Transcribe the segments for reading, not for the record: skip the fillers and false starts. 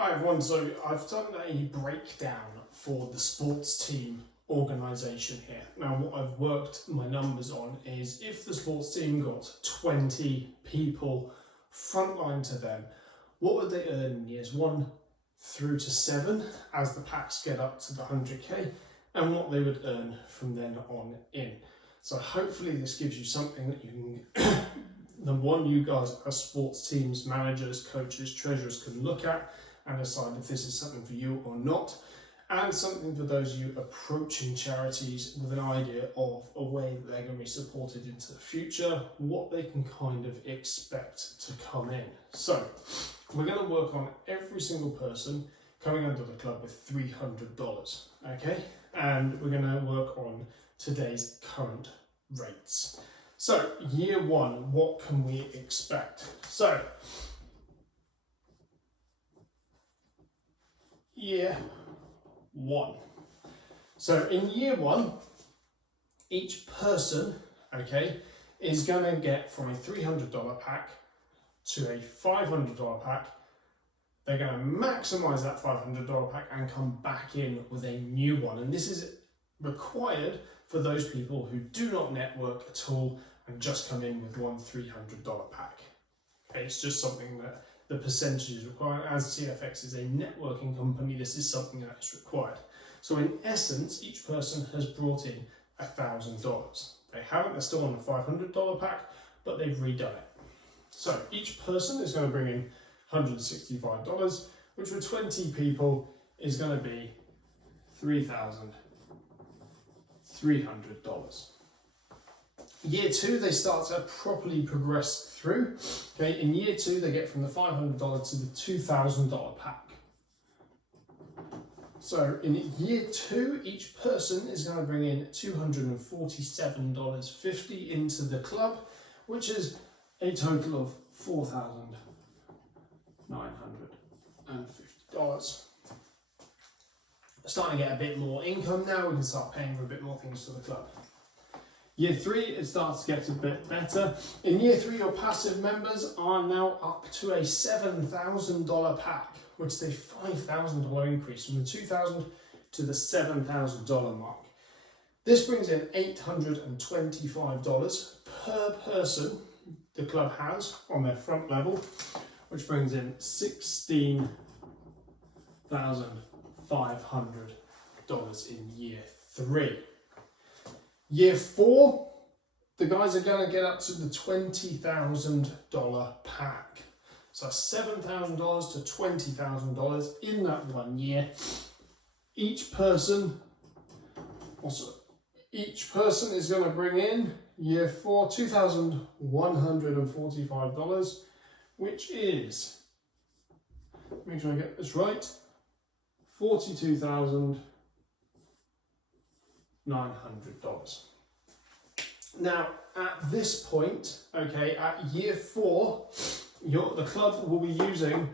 Hi everyone, so I've done a breakdown for the sports team organisation here. Now what I've worked my numbers on is if the sports team got 20 people frontline to them, what would they earn in years 1 through to 7 as the packs get up to the 100k, and what they would earn from then on in. So hopefully this gives you something that you can, you guys as sports teams, managers, coaches, treasurers can look at and decide if this is something for you or not, and something for those of you approaching charities with an idea of a way that they're going to be supported into the future, what they can kind of expect to come in. So we're going to work on every single person coming under the club with $300, okay? And we're going to work on today's current rates. So year 1, what can we expect? So year 1. So in year 1, each person, okay, is going to get from a $300 pack to a $500 pack. They're going to maximize that $500 pack and come back in with a new one. And this is required for those people who do not network at all and just come in with one $300 pack. Okay, it's just something that the percentage is required. As CFX is a networking company, this is something that is required. So in essence, each person has brought in $1,000. They haven't, they're still on a $500 pack, but they've redone it. So each person is going to bring in $165, which for 20 people is going to be $3,300. Year 2, they start to properly progress through. Okay, in year 2, they get from the $500 to the $2,000 pack. So in year 2, each person is going to bring in $247.50 into the club, which is a total of $4,950. Starting to get a bit more income now, we can start paying for a bit more things to the club. Year 3, it starts to get a bit better. In year 3, your passive members are now up to a $7,000 pack, which is a $5,000 increase from the $2,000 to the $7,000 mark. This brings in $825 per person the club has on their front level, which brings in $16,500 in year 3. Year 4, the guys are going to get up to the $20,000 pack. So $7,000 to $20,000 in that 1 year. Each person is going to bring in, year 4, $2,145, which is, make sure I get this right, $42,900. Now, at this point, okay, at year 4, the club will be using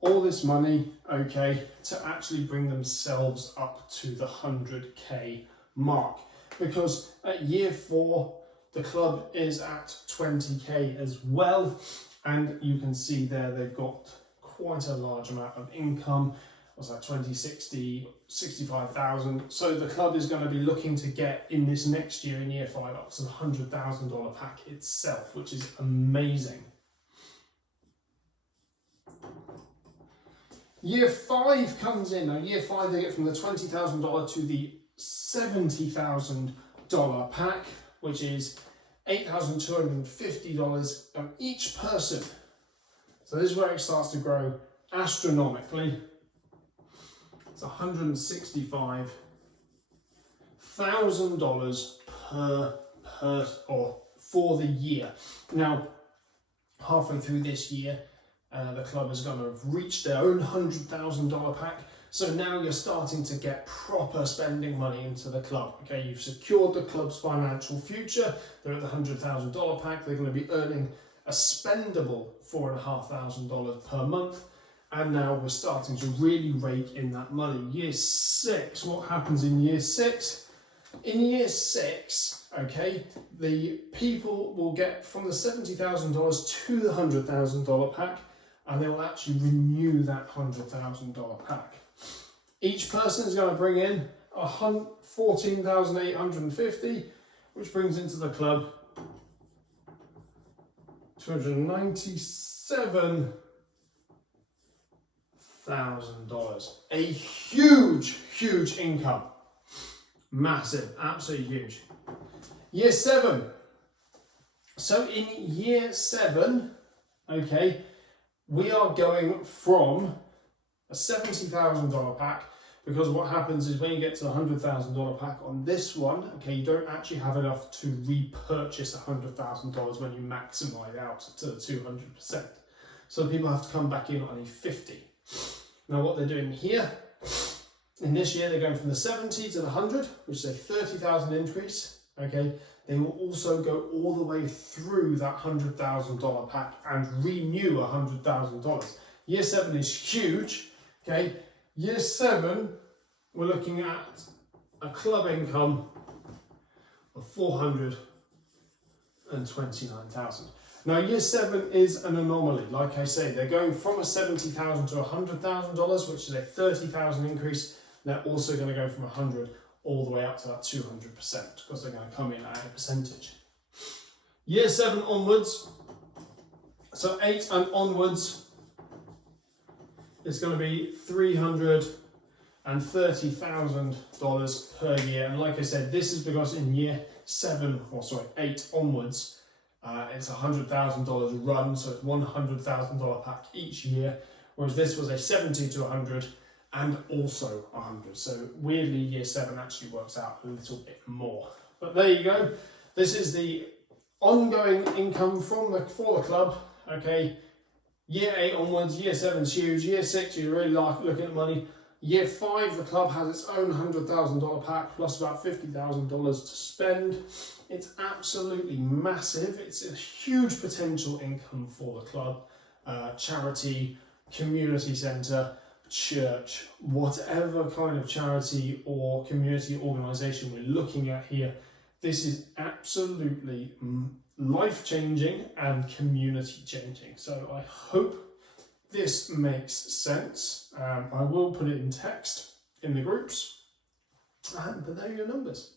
all this money, okay, to actually bring themselves up to the 100k mark. Because at year 4, the club is at 20k as well, and you can see there they've got quite a large amount of income. What's that, 60, 65,000. So the club is going to be looking to get in this next year, in year 5, up to the $100,000 pack itself, which is amazing. Year 5 comes in. Now, year 5, they get from the $20,000 to the $70,000 pack, which is $8,250 on each person. So this is where it starts to grow astronomically. It's $165,000 for the year. Now, halfway through this year, the club is going to have reached their own $100,000 pack. So now you're starting to get proper spending money into the club. Okay, you've secured the club's financial future. They're at the $100,000 pack. They're going to be earning a spendable $4,500 per month. And now we're starting to really rake in that money. Year 6, what happens in year 6? In year 6, okay, the people will get from the $70,000 to the $100,000 pack and they will actually renew that $100,000 pack. Each person is going to bring in $14,850, which brings into the club $297,000. A huge, huge income. Massive, absolutely huge. Year 7. So in year 7, okay, we are going from a $70,000 pack, because what happens is when you get to the $100,000 pack on this one, okay, you don't actually have enough to repurchase $100,000 when you maximize out to 200%. So people have to come back in on a 50. Now what they're doing here, in this year, they're going from the 70 to the 100, which is a 30,000 increase, okay? They will also go all the way through that $100,000 pack and renew $100,000. Year 7 is huge, okay? Year 7, we're looking at a club income of $429,000. Now, year 7 is an anomaly. Like I say, they're going from a $70,000 to $100,000, which is a 30,000 increase. They're also going to go from 100 all the way up to that 200%, because they're going to come in at a percentage. Year 7 onwards, so 8 and onwards, it's going to be $330,000 per year. And like I said, this is because in year 8 onwards, it's $100,000 run, so it's $100,000 pack each year, whereas this was a 70 to 100 and also 100. So weirdly, year 7 actually works out a little bit more. But there you go. This is the ongoing income for the club. Okay, year 8 onwards, year 7's huge. Year 6, you're really looking at money. Year 5, the club has its own $100,000 pack plus about $50,000 to spend. It's absolutely massive. It's a huge potential income for the club, charity, community centre, church, whatever kind of charity or community organisation we're looking at here. This is absolutely life-changing and community-changing. So I hope this makes sense. I will put it in text in the groups, but there are your numbers.